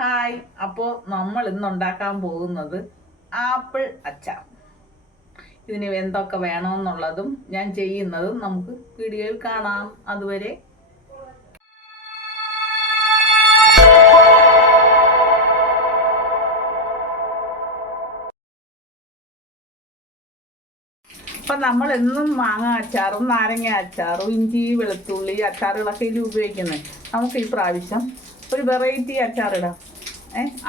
Hi, അപ്പോൾ നമ്മൾ ഇന്ന് ഉണ്ടാക്കാൻ പോകുന്നത് ആപ്പിൾ അച്ചാർ. ഇതിന് എന്തൊക്കെ വേണമെന്നുള്ളതും ഞാൻ ചെയ്യുന്നതും നമുക്ക് വീഡിയോയിൽ കാണാം. അതുവരെ അപ്പം നമ്മൾ എന്നും മാങ്ങ അച്ചാറും നാരങ്ങ അച്ചാറും ഇഞ്ചി വെളുത്തുള്ളി അച്ചാറുകളൊക്കെ ഇതിൽ ഉപയോഗിക്കുന്നത്. നമുക്ക് ഈ പ്രാവശ്യം ഒരു വെറൈറ്റി അച്ചാറിടാം.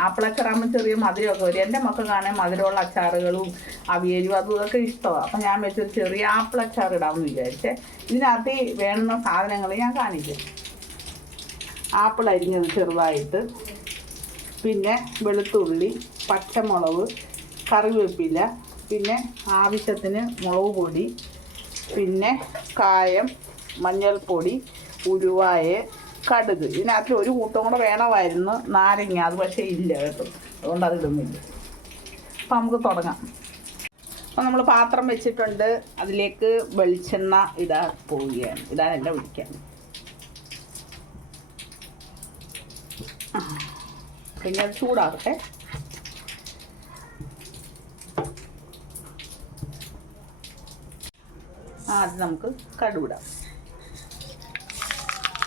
ആപ്പിൾ അച്ചാറാകുമ്പോൾ ചെറിയ മധുരമൊക്കെ വരും. എൻ്റെ മക്കൾക്കാണെങ്കിൽ മധുരമുള്ള അച്ചാറുകളും അവിയലും അതും ഇതൊക്കെ ഇഷ്ടമാണ്. അപ്പം ഞാൻ വെച്ചൊരു ചെറിയ ആപ്പിൾ അച്ചാർ ഇടാമെന്ന് വിചാരിച്ചേ. ഇതിനകത്ത് വേണ്ടുന്ന സാധനങ്ങൾ ഞാൻ കാണിക്കാം. ആപ്പിൾ അരിഞ്ഞത് ചെറുതായിട്ട്, പിന്നെ വെളുത്തുള്ളി, പച്ചമുളക്, കറിവേപ്പില, പിന്നെ ആവശ്യത്തിന് മുളക് പൊടി, പിന്നെ കായം, മഞ്ഞൾപ്പൊടി, ഉലുവായ, കടുക്. ഇതിനകത്ത് ഒരു കൂട്ടം കൂടെ വേണമായിരുന്നു, നാരങ്ങ. അത് പക്ഷേ ഇല്ല കേട്ടോ, അതുകൊണ്ട് അത് ഇടുന്നില്ല. അപ്പം നമുക്ക് തുടങ്ങാം. അപ്പം നമ്മൾ പാത്രം വെച്ചിട്ടുണ്ട്. അതിലേക്ക് വെളിച്ചെണ്ണ ഇടാൻ പോവുകയാണ്. ഇടാനല്ല ഒഴിക്കാൻ. പിന്നെ അത് ചൂടാകട്ടെ. ആദ്യം നമുക്ക് കടുവിടാം.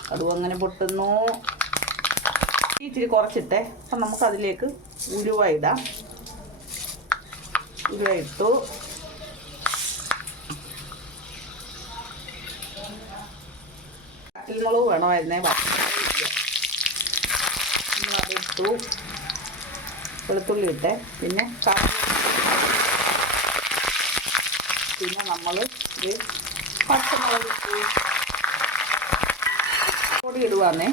കടുവ് അങ്ങനെ പൊട്ടുന്നു. ഇച്ചിരി കുറച്ചിട്ടെ. അപ്പം നമുക്കതിലേക്ക് ഉലുവ ഇടാം. ഉലുവ ഇട്ടു. കട്ടിൽമുളക് വേണമായിരുന്നേ, അതിട്ടു. വെളുത്തുള്ളി ഇട്ടെ. പിന്നെ നമ്മൾ പച്ചമുളക് ഇട്ടു. പൊടി ഇടുവാന്നേ.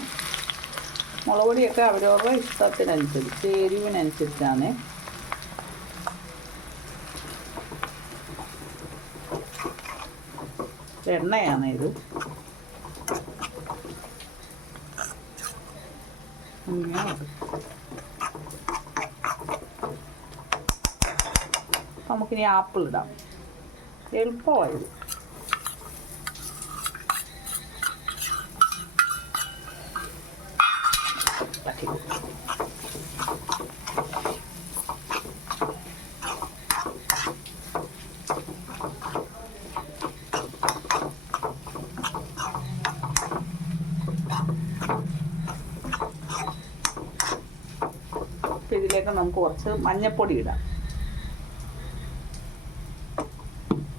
മുളക് പൊടിയൊക്കെ അവരവരുടെ ഇഷ്ടത്തിനനുസരിച്ച്, എരിവിനനുസരിച്ചാണ്. എണ്ണയാണ് ഇത്. നമുക്കിനി ആപ്പിൾ ഇടാം. എളുപ്പമായത്. ഇതിലേക്ക് നമുക്ക് കുറച്ച് മഞ്ഞൾപ്പൊടി ഇടാം.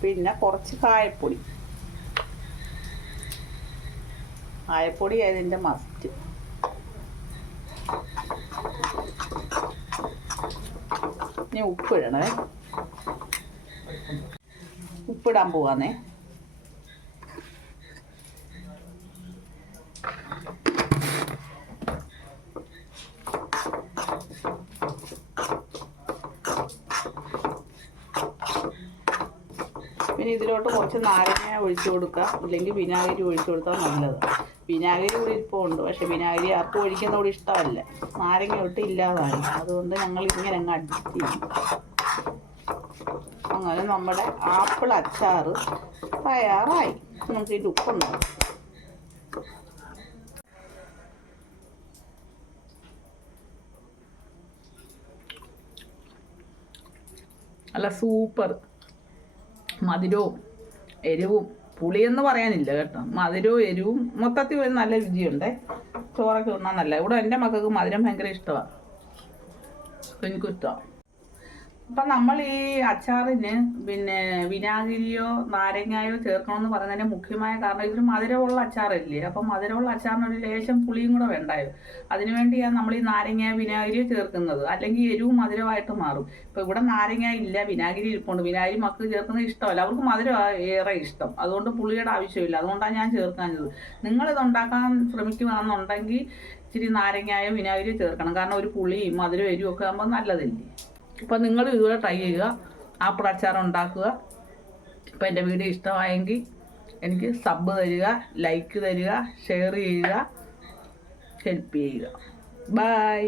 പിന്നെ കുറച്ച് കായപ്പൊടി. കായപ്പൊടി അതിൻ്റെ മസ്റ്റ്. ഇനി ഉപ്പിടണേ. ഉപ്പിടാൻ പോവാന്നേ. പിന്നെ ഇതിലോട്ട് കുറച്ച് നാരങ്ങ ഒഴിച്ചു കൊടുക്കുക, ഇല്ലെങ്കിൽ വിനാഗിരി ഒഴിച്ചു കൊടുത്താൽ നല്ലതാണ്. വിനാഗിരി കൂടി ഇപ്പോൾ ഉണ്ട്, പക്ഷെ വിനാഗിരി ആർക്കും ഒഴിക്കുന്നതോട് ഇഷ്ടമല്ല. നാരങ്ങ ഒട്ട് ഇല്ലാതായി. അതുകൊണ്ട് ഞങ്ങൾ ഇങ്ങനെ അങ്ങ് അഡ്ജസ്റ്റ് ചെയ്യും. അങ്ങനെ നമ്മുടെ ആപ്പിൾ അച്ചാർ തയ്യാറായി. നമുക്ക് ഇതിൻ്റെ ഉപ്പുണ്ടാകും. അല്ല, സൂപ്പർ. മധുരവും എരിവും പുളിയെന്ന് പറയാനില്ല കേട്ടോ. മധുരവും എരിവും മൊത്തത്തിൽ ഒരു നല്ല രുചിയുണ്ട്. ചോറൊക്കെ ഉണ്ണാൻ നല്ല. ഇവിടെ എൻ്റെ മക്കൾക്ക് മധുരം ഭയങ്കര ഇഷ്ടമാണ്. എനിക്കും ഇഷ്ടമാണ്. അപ്പം നമ്മൾ ഈ അച്ചാറിന് പിന്നെ വിനാഗിരിയോ നാരങ്ങയോ ചേർക്കണമെന്ന് പറയുന്നതിൻ്റെ മുഖ്യമായ കാരണം ഇതൊരു മധുരമുള്ള അച്ചാറല്ലേ. അപ്പം മധുരമുള്ള അച്ചാറിനൊരു ലേശം പുളിയും കൂടെ വേണ്ടായോ. അതിനുവേണ്ടിയാണ് നമ്മൾ ഈ നാരങ്ങ വിനാഗിരിയോ ചേർക്കുന്നത്. അല്ലെങ്കിൽ എരിവും മധുരമായിട്ട് മാറും. ഇപ്പോൾ ഇവിടെ നാരങ്ങ ഇല്ല, വിനാഗിരി ഇരിപ്പുണ്ട്. വിനാഗിരി മക്കൾക്ക് ചേർക്കുന്നത് ഇഷ്ടമല്ല. അവർക്ക് മധുരം ഏറെ ഇഷ്ടം. അതുകൊണ്ട് പുളിയുടെ ആവശ്യമില്ല. അതുകൊണ്ടാണ് ഞാൻ ചേർക്കാഞ്ഞത്. നിങ്ങളിത് ഉണ്ടാക്കാൻ ശ്രമിക്കുകയാണെന്നുണ്ടെങ്കിൽ ഇച്ചിരി നാരങ്ങയോ വിനാഗിരിയോ ചേർക്കണം. കാരണം ഒരു പുളിയും മധുരവും എരിവും ഒക്കെ ആകുമ്പോൾ നല്ലതല്ലേ. അപ്പോൾ നിങ്ങൾ ഇതുപോലെ ട്രൈ ചെയ്യുക. ആപ്പിൾ അച്ചാർ ഉണ്ടാക്കുക. ഇപ്പോൾ എൻ്റെ വീഡിയോ ഇഷ്ടമായെങ്കിൽ എനിക്ക് സബ് തരിക, ലൈക്ക് തരിക, ഷെയർ ചെയ്യുക, ഹെൽപ്പ് ചെയ്യുക. ബൈ.